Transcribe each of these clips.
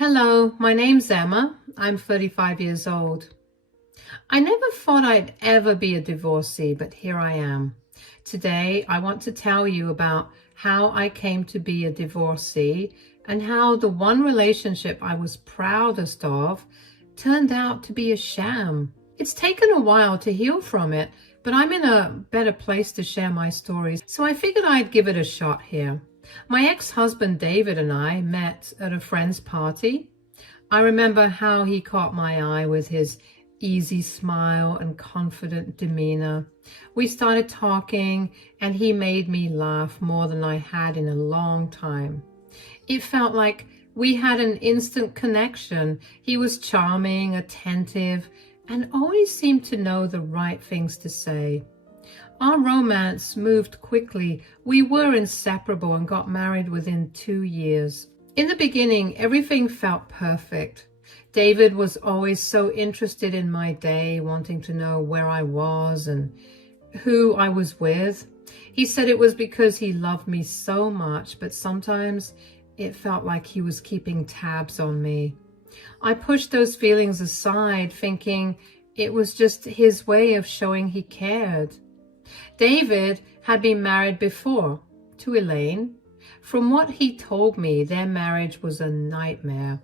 Hello, my name's Emma. I'm 35 years old. I never thought I'd ever be a divorcee, but here I am. Today, I want to tell you about how I came to be a divorcee and how the one relationship I was proudest of turned out to be a sham. It's taken a while to heal from it, but I'm in a better place to share my stories, so I figured I'd give it a shot here. My ex-husband David and I met at a friend's party. I remember how he caught my eye with his easy smile and confident demeanor. We started talking and he made me laugh more than I had in a long time. It felt like we had an instant connection. He was charming, attentive, and always seemed to know the right things to say. Our romance moved quickly. We were inseparable and got married within 2 years. In the beginning, everything felt perfect. David was always so interested in my day, wanting to know where I was and who I was with. He said it was because he loved me so much, but sometimes it felt like he was keeping tabs on me. I pushed those feelings aside, thinking it was just his way of showing he cared. David had been married before, to Elaine. From what he told me, their marriage was a nightmare.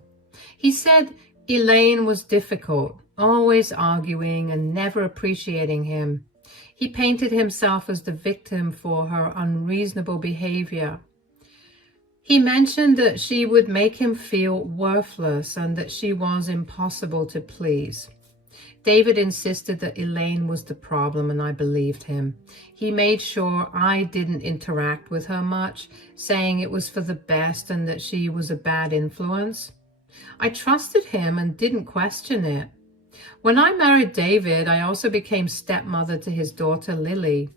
He said Elaine was difficult, always arguing and never appreciating him. He painted himself as the victim for her unreasonable behavior. He mentioned that she would make him feel worthless and that she was impossible to please. David insisted that Elaine was the problem, and I believed him. He made sure I didn't interact with her much, saying it was for the best and that she was a bad influence. I trusted him and didn't question it. When I married David, I also became stepmother to his daughter, Lily.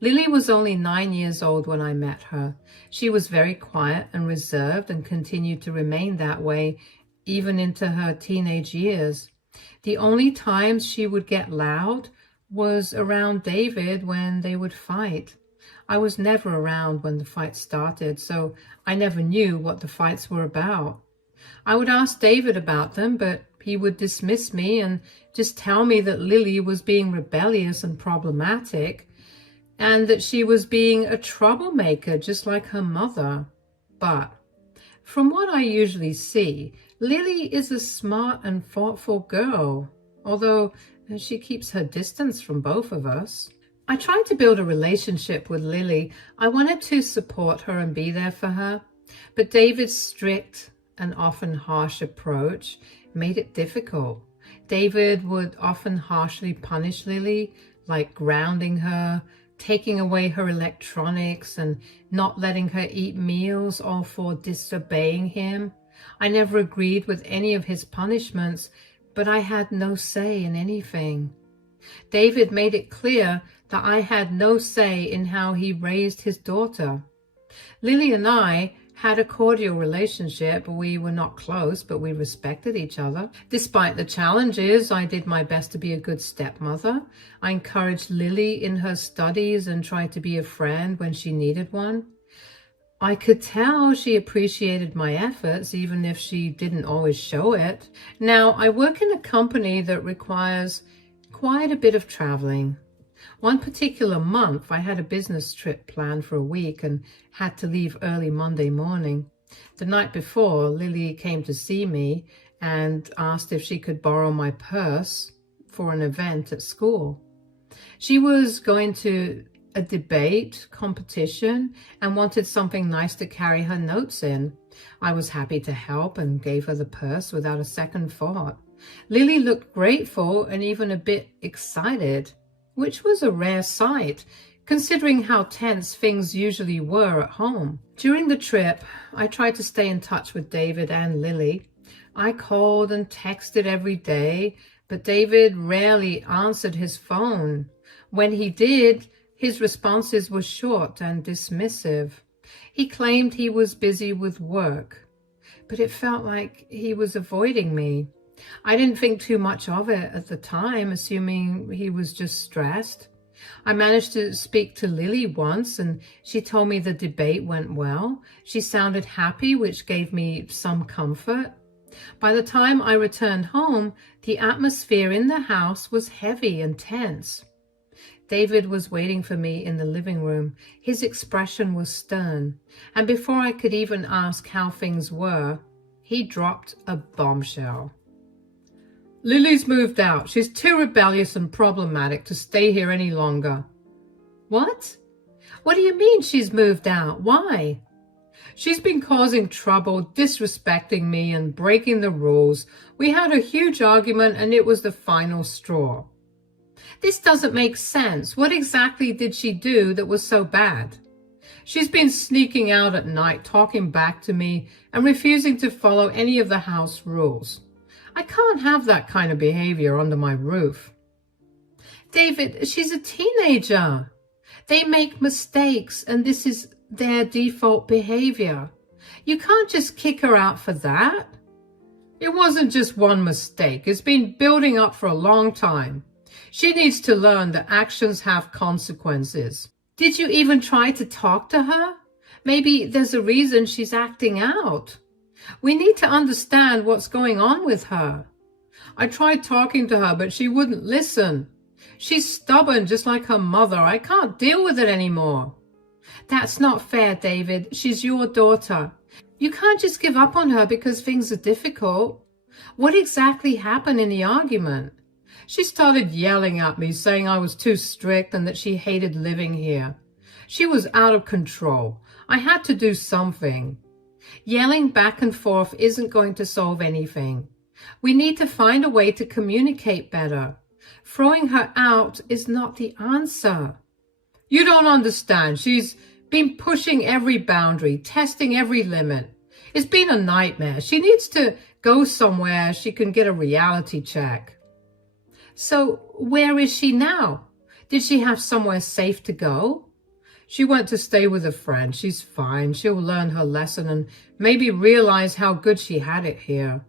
Lily was only 9 years old when I met her. She was very quiet and reserved and continued to remain that way even into her teenage years. The only times she would get loud was around David when they would fight. I was never around when the fight started, so I never knew what the fights were about. I would ask David about them, but he would dismiss me and just tell me that Lily was being rebellious and problematic, and that she was being a troublemaker just like her mother. But from what I usually see, Lily is a smart and thoughtful girl, although she keeps her distance from both of us. I tried to build a relationship with Lily. I wanted to support her and be there for her, but David's strict and often harsh approach made it difficult. David would often harshly punish Lily, like grounding her, taking away her electronics, and not letting her eat meals, all for disobeying him. I never agreed with any of his punishments, but I had no say in anything. David made it clear that I had no say in how he raised his daughter. Lily and I had a cordial relationship. We were not close, but we respected each other. Despite the challenges, I did my best to be a good stepmother. I encouraged Lily in her studies and tried to be a friend when she needed one. I could tell she appreciated my efforts, even if she didn't always show it. Now, I work in a company that requires quite a bit of traveling. One particular month, I had a business trip planned for a week and had to leave early Monday morning. The night before, Lily came to see me and asked if she could borrow my purse for an event at school. She was going to a debate competition and wanted something nice to carry her notes in. I was happy to help and gave her the purse without a second thought. Lily looked grateful and even a bit excited, which was a rare sight, considering how tense things usually were at home. During the trip, I tried to stay in touch with David and Lily. I called and texted every day, but David rarely answered his phone. When he did, his responses were short and dismissive. He claimed he was busy with work, but it felt like he was avoiding me. I didn't think too much of it at the time, assuming he was just stressed. I managed to speak to Lily once, and she told me the debate went well. She sounded happy, which gave me some comfort. By the time I returned home, the atmosphere in the house was heavy and tense. David was waiting for me in the living room. His expression was stern, and before I could even ask how things were, he dropped a bombshell. Lily's moved out. She's too rebellious and problematic to stay here any longer. What? What do you mean she's moved out? Why? She's been causing trouble, disrespecting me and breaking the rules. We had a huge argument and it was the final straw. This doesn't make sense. What exactly did she do that was so bad? She's been sneaking out at night, talking back to me and refusing to follow any of the house rules. I can't have that kind of behavior under my roof. David, she's a teenager. They make mistakes and this is their default behavior. You can't just kick her out for that. It wasn't just one mistake. It's been building up for a long time. She needs to learn that actions have consequences. Did you even try to talk to her? Maybe there's a reason she's acting out. We need to understand what's going on with her. I tried talking to her, but she wouldn't listen. She's stubborn, just like her mother. I can't deal with it anymore. That's not fair, David. She's your daughter. You can't just give up on her because things are difficult. What exactly happened in the argument? She started yelling at me, saying I was too strict and that she hated living here. She was out of control. I had to do something. Yelling back and forth isn't going to solve anything. We need to find a way to communicate better. Throwing her out is not the answer. You don't understand. She's been pushing every boundary, testing every limit. It's been a nightmare. She needs to go somewhere she can get a reality check. So where is she now? Did she have somewhere safe to go? She went to stay with a friend. She's fine. She'll learn her lesson and maybe realize how good she had it here.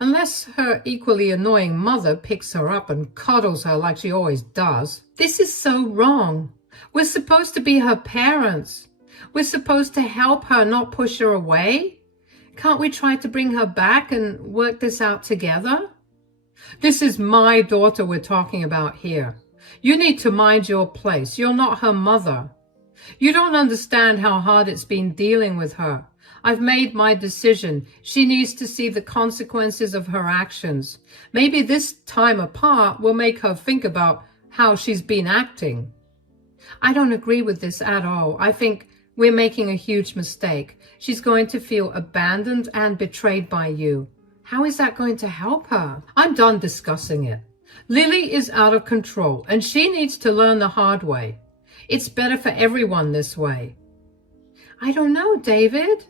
Unless her equally annoying mother picks her up and coddles her like she always does. This is so wrong. We're supposed to be her parents. We're supposed to help her, not push her away. Can't we try to bring her back and work this out together? This is my daughter we're talking about here. You need to mind your place. You're not her mother. You don't understand how hard it's been dealing with her. I've made my decision. She needs to see the consequences of her actions. Maybe this time apart will make her think about how she's been acting. I don't agree with this at all. I think we're making a huge mistake. She's going to feel abandoned and betrayed by you. How is that going to help her? I'm done discussing it. Lily is out of control and she needs to learn the hard way. It's better for everyone this way. I don't know, David.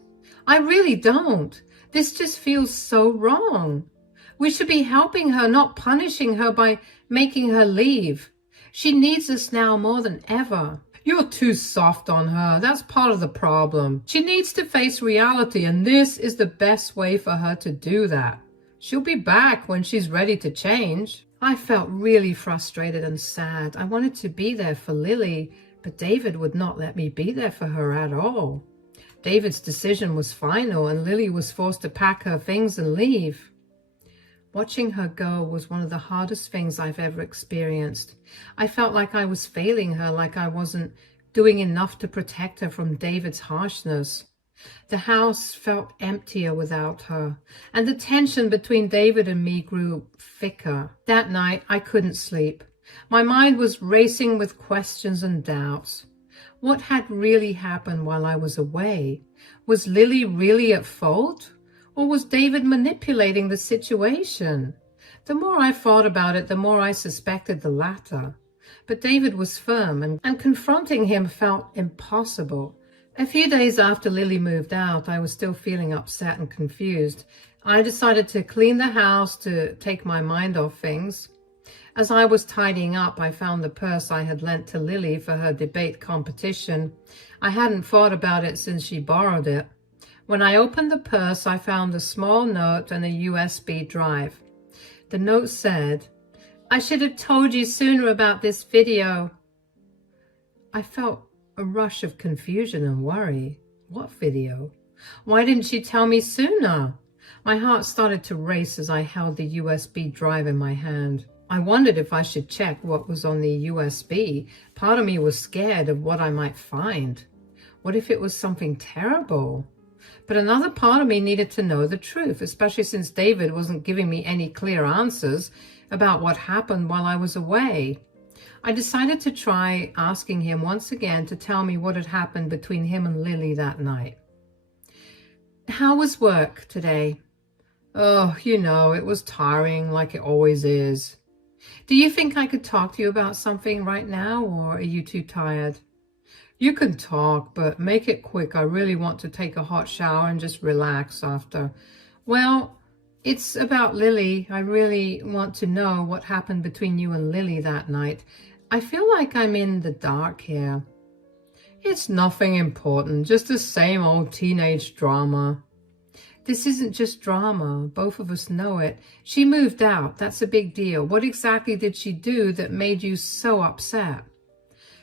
I really don't. This just feels so wrong. We should be helping her, not punishing her by making her leave. She needs us now more than ever. You're too soft on her. That's part of the problem. She needs to face reality, and this is the best way for her to do that. She'll be back when she's ready to change. I felt really frustrated and sad. I wanted to be there for Lily, but David would not let me be there for her at all. David's decision was final, and Lily was forced to pack her things and leave. Watching her go was one of the hardest things I've ever experienced. I felt like I was failing her, like I wasn't doing enough to protect her from David's harshness. The house felt emptier without her, and the tension between David and me grew thicker. That night, I couldn't sleep. My mind was racing with questions and doubts. What had really happened while I was away? Was Lily really at fault? Or was David manipulating the situation? The more I thought about it, the more I suspected the latter. But David was firm, and confronting him felt impossible. A few days after Lily moved out, I was still feeling upset and confused. I decided to clean the house to take my mind off things. As I was tidying up, I found the purse I had lent to Lily for her debate competition. I hadn't thought about it since she borrowed it. When I opened the purse, I found a small note and a USB drive. The note said, "I should have told you sooner about this video." I felt a rush of confusion and worry. What video? Why didn't she tell me sooner? My heart started to race as I held the USB drive in my hand. I wondered if I should check what was on the USB. Part of me was scared of what I might find. What if it was something terrible? But another part of me needed to know the truth, especially since David wasn't giving me any clear answers about what happened while I was away. I decided to try asking him once again to tell me what had happened between him and Lily that night. How was work today? Oh, it was tiring like it always is. Do you think I could talk to you about something right now, or are you too tired? You can talk, but make it quick. I really want to take a hot shower and just relax after. Well, it's about Lily. I really want to know what happened between you and Lily that night. I feel like I'm in the dark here. It's nothing important, just the same old teenage drama. This isn't just drama. Both of us know it. She moved out. That's a big deal. What exactly did she do that made you so upset?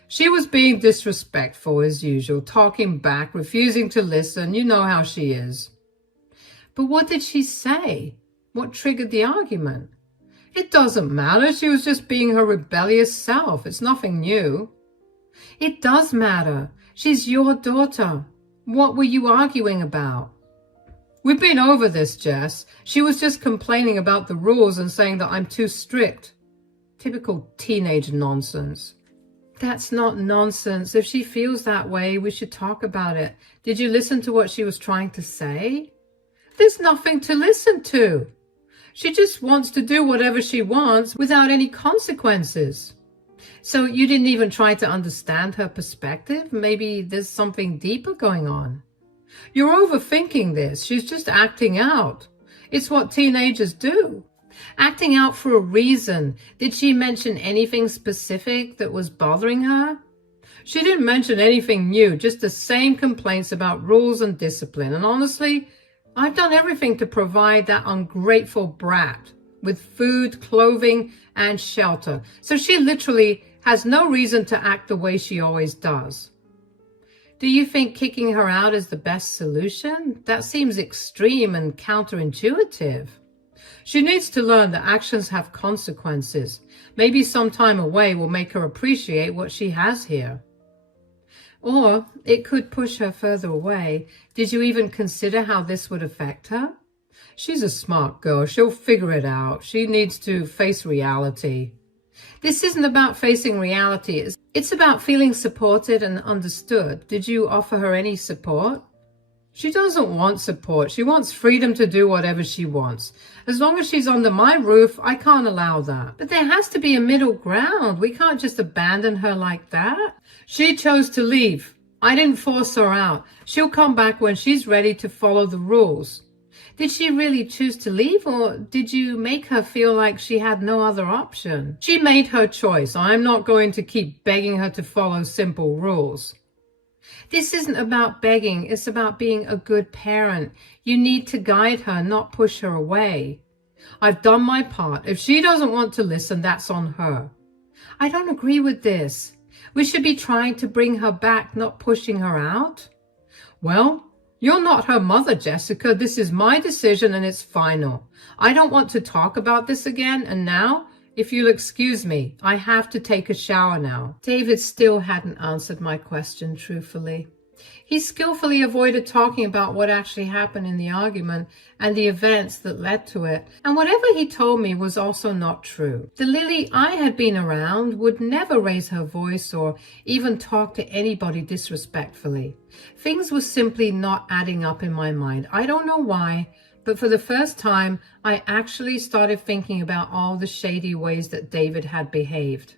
She was being disrespectful as usual, talking back, refusing to listen. You know how she is. But what did she say? What triggered the argument? It doesn't matter. She was just being her rebellious self. It's nothing new. It does matter. She's your daughter. What were you arguing about? We've been over this, Jess. She was just complaining about the rules and saying that I'm too strict. Typical teenage nonsense. That's not nonsense. If she feels that way, we should talk about it. Did you listen to what she was trying to say? There's nothing to listen to. She just wants to do whatever she wants without any consequences. So you didn't even try to understand her perspective? Maybe there's something deeper going on. You're overthinking this. She's just acting out. It's what teenagers do. Acting out for a reason. Did she mention anything specific that was bothering her? She didn't mention anything new, just the same complaints about rules and discipline. And honestly, I've done everything to provide that ungrateful brat with food, clothing, and shelter. So she literally has no reason to act the way she always does. Do you think kicking her out is the best solution? That seems extreme and counterintuitive. She needs to learn that actions have consequences. Maybe some time away will make her appreciate what she has here. Or it could push her further away. Did you even consider how this would affect her? She's a smart girl. She'll figure it out. She needs to face reality. This isn't about facing reality. It's about feeling supported and understood. Did you offer her any support? She doesn't want support. She wants freedom to do whatever she wants. As long as she's under my roof, I can't allow that. But there has to be a middle ground. We can't just abandon her like that. She chose to leave. I didn't force her out. She'll come back when she's ready to follow the rules. Did she really choose to leave, or did you make her feel like she had no other option? She made her choice. I'm not going to keep begging her to follow simple rules. This isn't about begging. It's about being a good parent. You need to guide her, not push her away. I've done my part. If she doesn't want to listen, that's on her. I don't agree with this. We should be trying to bring her back, not pushing her out. Well, you're not her mother, Jessica. This is my decision and it's final. I don't want to talk about this again, and now, if you'll excuse me, I have to take a shower now. David still hadn't answered my question truthfully. He skillfully avoided talking about what actually happened in the argument and the events that led to it. And whatever he told me was also not true. The Lily I had been around would never raise her voice or even talk to anybody disrespectfully. Things were simply not adding up in my mind. I don't know why, but for the first time, I actually started thinking about all the shady ways that David had behaved.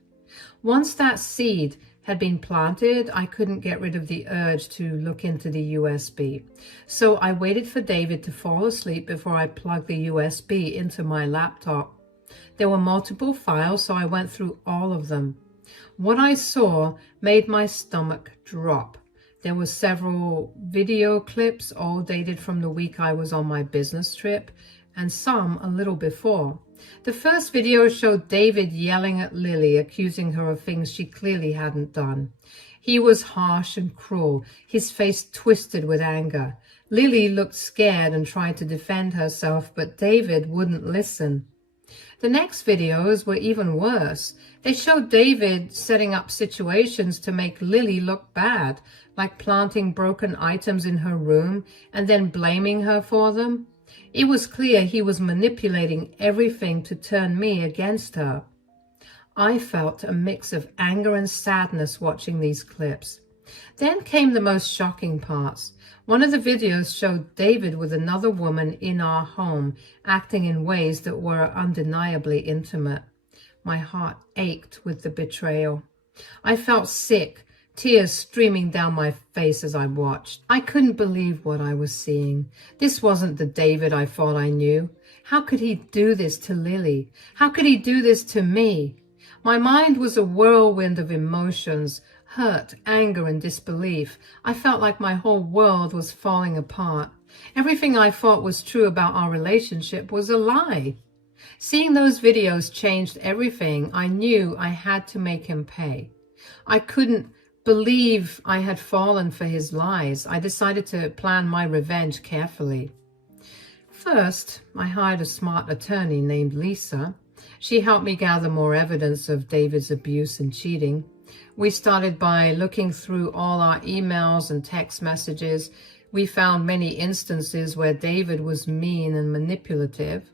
Once that seed had been planted, I couldn't get rid of the urge to look into the USB. So I waited for David to fall asleep before I plugged the USB into my laptop. There were multiple files, so I went through all of them. What I saw made my stomach drop. There were several video clips, all dated from the week I was on my business trip, and some a little before. The first video showed David yelling at Lily, accusing her of things she clearly hadn't done. He was harsh and cruel, his face twisted with anger. Lily looked scared and tried to defend herself, but David wouldn't listen. The next videos were even worse. They showed David setting up situations to make Lily look bad, like planting broken items in her room and then blaming her for them. It was clear he was manipulating everything to turn me against her. I felt a mix of anger and sadness watching these clips. Then came the most shocking parts. One of the videos showed David with another woman in our home, acting in ways that were undeniably intimate. My heart ached with the betrayal. I felt sick, tears streaming down my face as I watched. I couldn't believe what I was seeing. This wasn't the David I thought I knew. How could he do this to Lily? How could he do this to me? My mind was a whirlwind of emotions, hurt, anger, and disbelief. I felt like my whole world was falling apart. Everything I thought was true about our relationship was a lie. Seeing those videos changed everything. I knew I had to make him pay. I couldn't believe I had fallen for his lies. I decided to plan my revenge carefully. First, I hired a smart attorney named Lisa. She helped me gather more evidence of David's abuse and cheating. We started by looking through all our emails and text messages. We found many instances where David was mean and manipulative.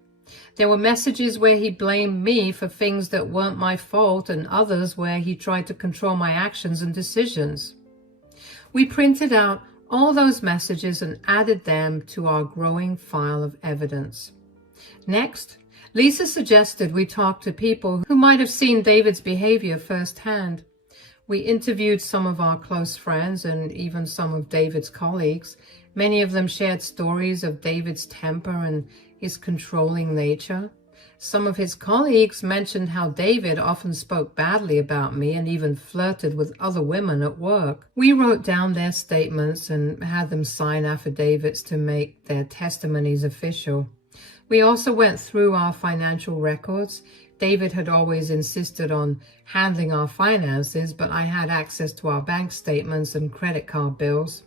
There were messages where he blamed me for things that weren't my fault, and others where he tried to control my actions and decisions. We printed out all those messages and added them to our growing file of evidence. Next, Lisa suggested we talk to people who might have seen David's behavior firsthand. We interviewed some of our close friends and even some of David's colleagues. Many of them shared stories of David's temper and his controlling nature. Some of his colleagues mentioned how David often spoke badly about me and even flirted with other women at work. We wrote down their statements and had them sign affidavits to make their testimonies official. We also went through our financial records. David had always insisted on handling our finances, but I had access to our bank statements and credit card bills.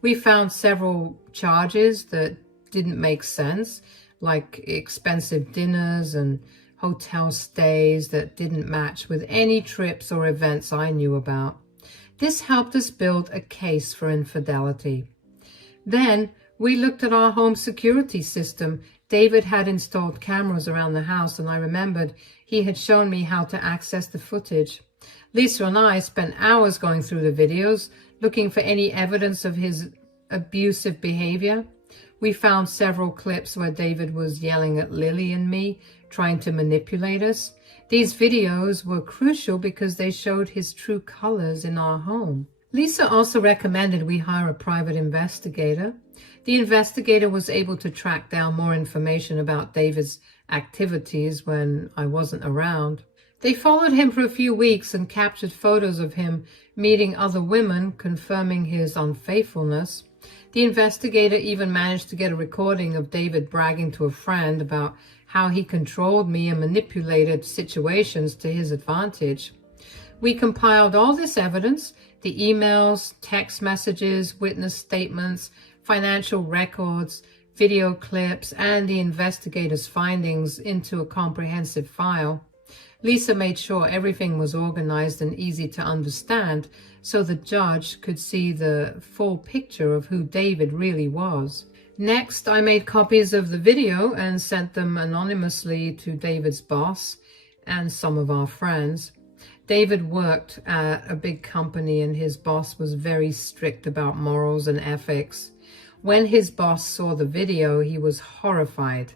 We found several charges that didn't make sense, like expensive dinners and hotel stays that didn't match with any trips or events I knew about. This helped us build a case for infidelity. Then we looked at our home security system. David had installed cameras around the house, and I remembered he had shown me how to access the footage. Lisa and I spent hours going through the videos, looking for any evidence of his abusive behavior. We found several clips where David was yelling at Lily and me, trying to manipulate us. These videos were crucial because they showed his true colors in our home. Lisa also recommended we hire a private investigator. The investigator was able to track down more information about David's activities when I wasn't around. They followed him for a few weeks and captured photos of him meeting other women, confirming his unfaithfulness. The investigator even managed to get a recording of David bragging to a friend about how he controlled me and manipulated situations to his advantage. We compiled all this evidence, the emails, text messages, witness statements, financial records, video clips, and the investigator's findings into a comprehensive file. Lisa made sure everything was organized and easy to understand so the judge could see the full picture of who David really was. Next, I made copies of the video and sent them anonymously to David's boss and some of our friends. David worked at a big company and his boss was very strict about morals and ethics. When his boss saw the video, he was horrified.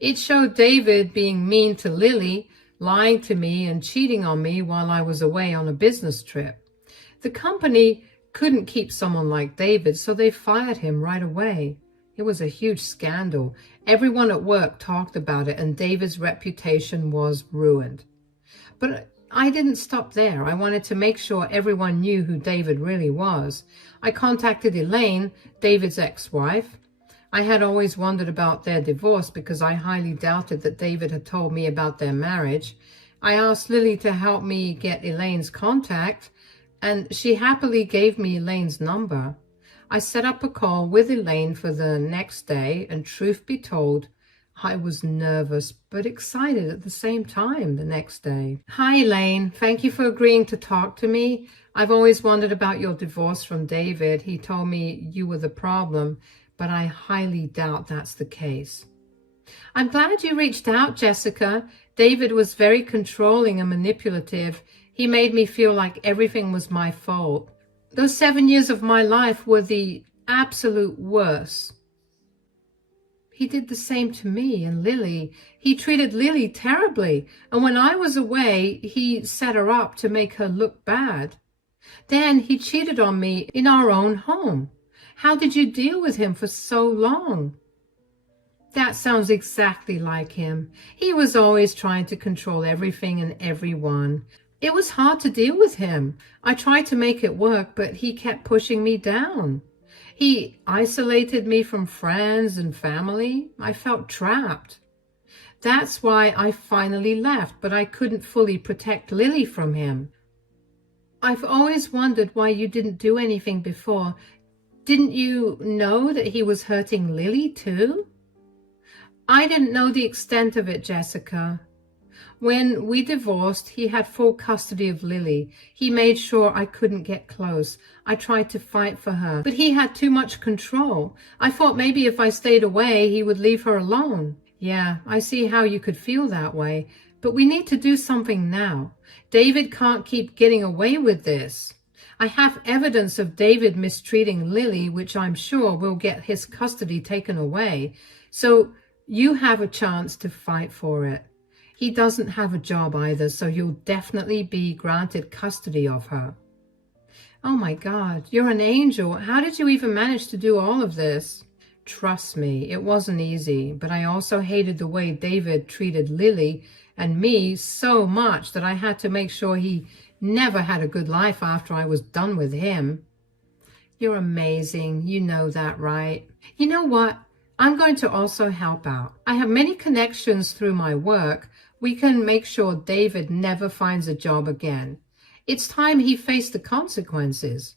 It showed David being mean to Lily, lying to me and cheating on me while I was away on a business trip. The company couldn't keep someone like David, so they fired him right away. It was a huge scandal. Everyone at work talked about it, and David's reputation was ruined. But I didn't stop there. I wanted to make sure everyone knew who David really was. I contacted Elaine, David's ex-wife. I had always wondered about their divorce because I highly doubted that David had told me about their marriage. I asked Lily to help me get Elaine's contact, and she happily gave me Elaine's number. I set up a call with Elaine for the next day, and truth be told, I was nervous but excited at the same time the next day. Hi, Elaine. Thank you for agreeing to talk to me. I've always wondered about your divorce from David. He told me you were the problem, but I highly doubt that's the case. I'm glad you reached out, Jessica. David was very controlling and manipulative. He made me feel like everything was my fault. Those 7 years of my life were the absolute worst. He did the same to me and Lily. He treated Lily terribly, and when I was away, he set her up to make her look bad. Then he cheated on me in our own home. How did you deal with him for so long? That sounds exactly like him. He was always trying to control everything and everyone. It was hard to deal with him. I tried to make it work, but he kept pushing me down. He isolated me from friends and family. I felt trapped. That's why I finally left, but I couldn't fully protect Lily from him. I've always wondered why you didn't do anything before. Didn't you know that he was hurting Lily too? I didn't know the extent of it, Jessica. When we divorced, he had full custody of Lily. He made sure I couldn't get close. I tried to fight for her, but he had too much control. I thought maybe if I stayed away, he would leave her alone. Yeah, I see how you could feel that way, but we need to do something now. David can't keep getting away with this. I have evidence of David mistreating Lily, which I'm sure will get his custody taken away. So you have a chance to fight for it. He doesn't have a job either, so you'll definitely be granted custody of her. Oh my God, you're an angel. How did you even manage to do all of this? Trust me, it wasn't easy, but I also hated the way David treated Lily and me so much that I had to make sure he never had a good life after I was done with him. You're amazing. You know that, right? You know what? I'm going to also help out. I have many connections through my work. We can make sure David never finds a job again. It's time he faced the consequences.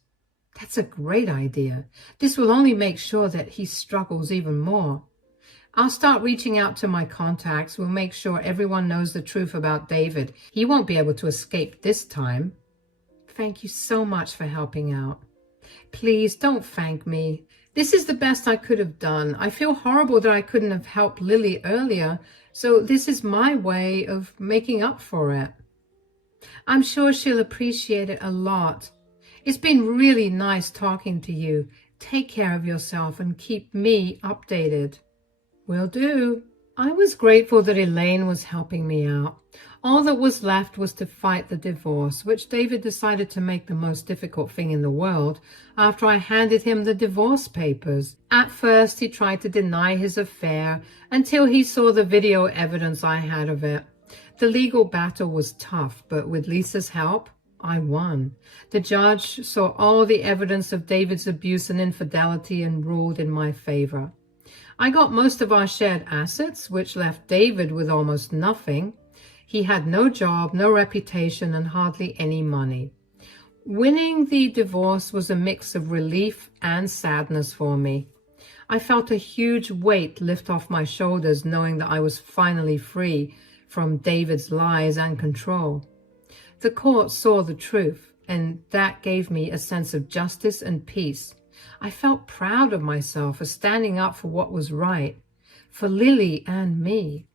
That's a great idea. This will only make sure that he struggles even more. I'll start reaching out to my contacts. We'll make sure everyone knows the truth about David. He won't be able to escape this time. Thank you so much for helping out. Please don't thank me. This is the best I could have done. I feel horrible that I couldn't have helped Lily earlier, so this is my way of making up for it. I'm sure she'll appreciate it a lot. It's been really nice talking to you. Take care of yourself and keep me updated. Will do. I was grateful that Elaine was helping me out. All that was left was to fight the divorce, which David decided to make the most difficult thing in the world after I handed him the divorce papers. At first, he tried to deny his affair until he saw the video evidence I had of it. The legal battle was tough, but with Lisa's help, I won. The judge saw all the evidence of David's abuse and infidelity and ruled in my favor. I got most of our shared assets, which left David with almost nothing. He had no job, no reputation, and hardly any money. Winning the divorce was a mix of relief and sadness for me. I felt a huge weight lift off my shoulders knowing that I was finally free from David's lies and control. The court saw the truth, and that gave me a sense of justice and peace. I felt proud of myself for standing up for what was right, for Lily and me.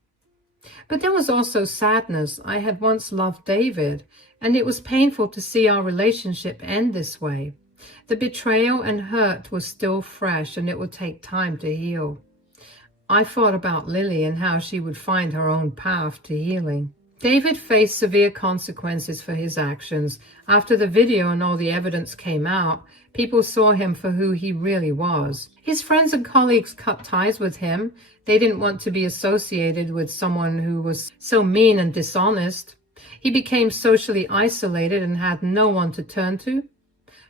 But there was also sadness. I had once loved David, and it was painful to see our relationship end this way. The betrayal and hurt was still fresh, and it would take time to heal. I thought about Lily and how she would find her own path to healing. David faced severe consequences for his actions. After the video and all the evidence came out, people saw him for who he really was. His friends and colleagues cut ties with him. They didn't want to be associated with someone who was so mean and dishonest. He became socially isolated and had no one to turn to.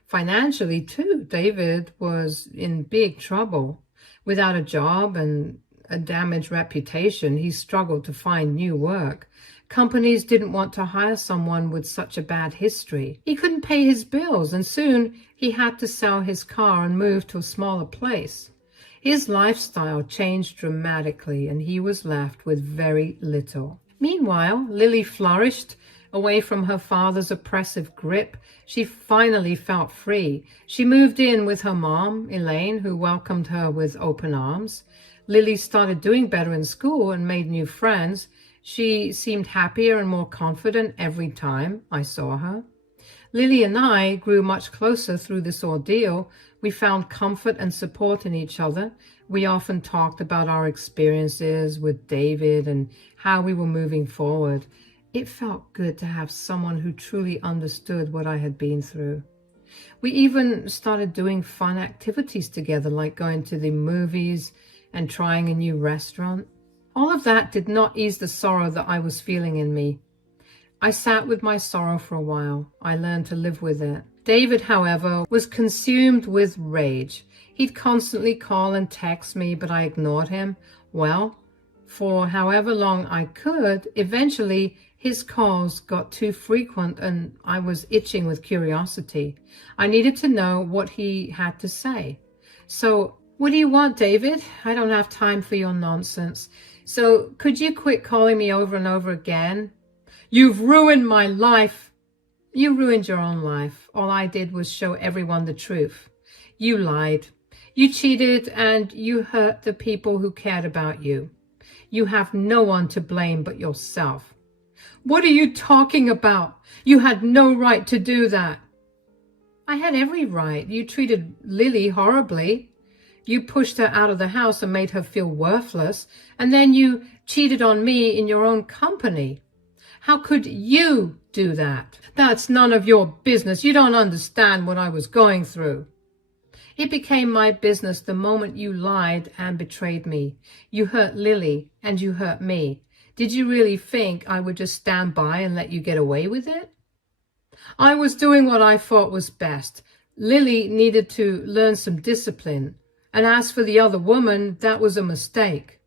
Financially, too, David was in big trouble. Without a job and a damaged reputation, he struggled to find new work. Companies didn't want to hire someone with such a bad history. He couldn't pay his bills, and soon he had to sell his car and move to a smaller place. His lifestyle changed dramatically, and he was left with very little. Meanwhile, Lily flourished. Away from her father's oppressive grip, she finally felt free. She moved in with her mom, Elaine, who welcomed her with open arms. Lily started doing better in school and made new friends. She seemed happier and more confident every time I saw her. Lily and I grew much closer through this ordeal. We found comfort and support in each other. We often talked about our experiences with David and how we were moving forward. It felt good to have someone who truly understood what I had been through. We even started doing fun activities together, like going to the movies and trying a new restaurant. All of that did not ease the sorrow that I was feeling in me. I sat with my sorrow for a while. I learned to live with it. David, however, was consumed with rage. He'd constantly call and text me, but I ignored him. Well, for however long I could, eventually his calls got too frequent and I was itching with curiosity. I needed to know what he had to say. So, what do you want, David? I don't have time for your nonsense. So, could you quit calling me over and over again? You've ruined my life. You ruined your own life. All I did was show everyone the truth. You lied. You cheated and you hurt the people who cared about you. You have no one to blame but yourself. What are you talking about? You had no right to do that. I had every right. You treated Lily horribly. You pushed her out of the house and made her feel worthless. And then you cheated on me in your own company. How could you do that? That's none of your business. You don't understand what I was going through. It became my business the moment you lied and betrayed me. You hurt Lily and you hurt me. Did you really think I would just stand by and let you get away with it? I was doing what I thought was best. Lily needed to learn some discipline. And as for the other woman, that was a mistake.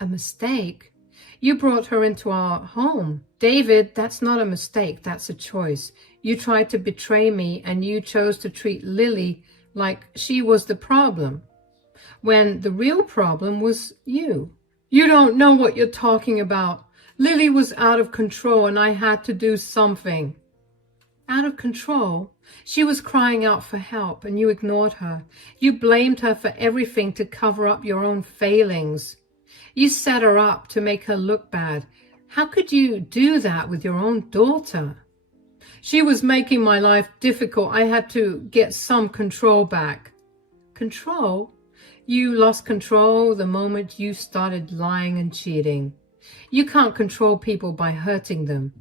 A mistake? You brought her into our home. David, that's not a mistake. That's a choice. You tried to betray me and you chose to treat Lily like she was the problem, when the real problem was you. You don't know what you're talking about. Lily was out of control and I had to do something. Out of control? She was crying out for help and you ignored her. You blamed her for everything to cover up your own failings. You set her up to make her look bad. How could you do that with your own daughter? She was making my life difficult. I had to get some control back. Control? You lost control the moment you started lying and cheating. You can't control people by hurting them.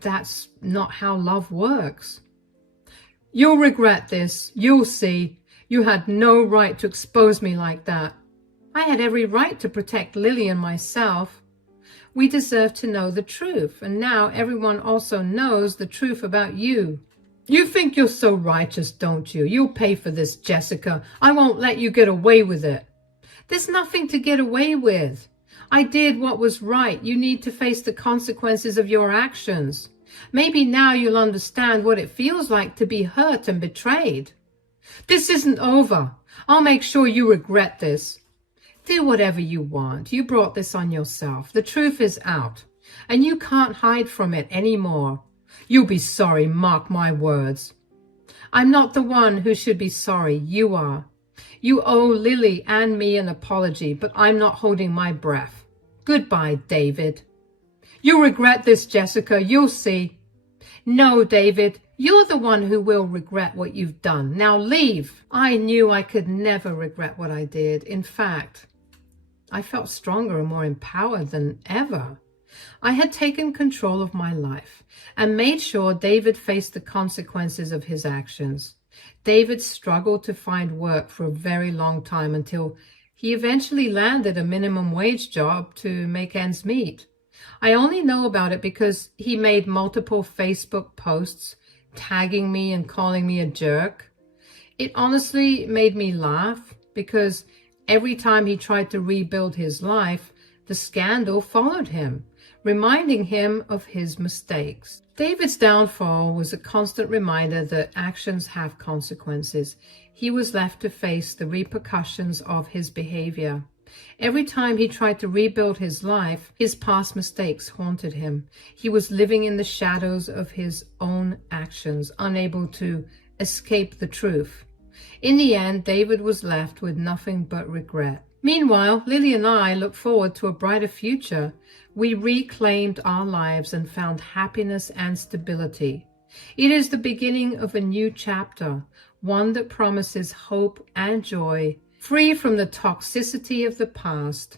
That's not how love works. You'll regret this. You'll see. You had no right to expose me like that. I had every right to protect Lily and myself. We deserve to know the truth, and now everyone also knows the truth about you. You think you're so righteous, don't you? You'll pay for this, Jessica. I won't let you get away with it. There's nothing to get away with. I did what was right. You need to face the consequences of your actions. Maybe now you'll understand what it feels like to be hurt and betrayed. This isn't over. I'll make sure you regret this. Do whatever you want. You brought this on yourself. The truth is out, and you can't hide from it anymore. You'll be sorry, mark my words. I'm not the one who should be sorry. You are. You owe Lily and me an apology, but I'm not holding my breath. Goodbye, David. You'll regret this, Jessica. You'll see. No, David, you're the one who will regret what you've done. Now leave. I knew I could never regret what I did. In fact, I felt stronger and more empowered than ever. I had taken control of my life and made sure David faced the consequences of his actions. David struggled to find work for a very long time until he eventually landed a minimum wage job to make ends meet. I only know about it because he made multiple Facebook posts tagging me and calling me a jerk. It honestly made me laugh because every time he tried to rebuild his life, The scandal followed him, reminding him of his mistakes. David's downfall was a constant reminder that actions have consequences. He was left to face the repercussions of his behavior. Every time he tried to rebuild his life, his past mistakes haunted him. He was living in the shadows of his own actions, unable to escape the truth. In the end, David was left with nothing but regret. Meanwhile, Lily and I look forward to a brighter future. We reclaimed our lives and found happiness and stability. It is the beginning of a new chapter, one that promises hope and joy, free from the toxicity of the past.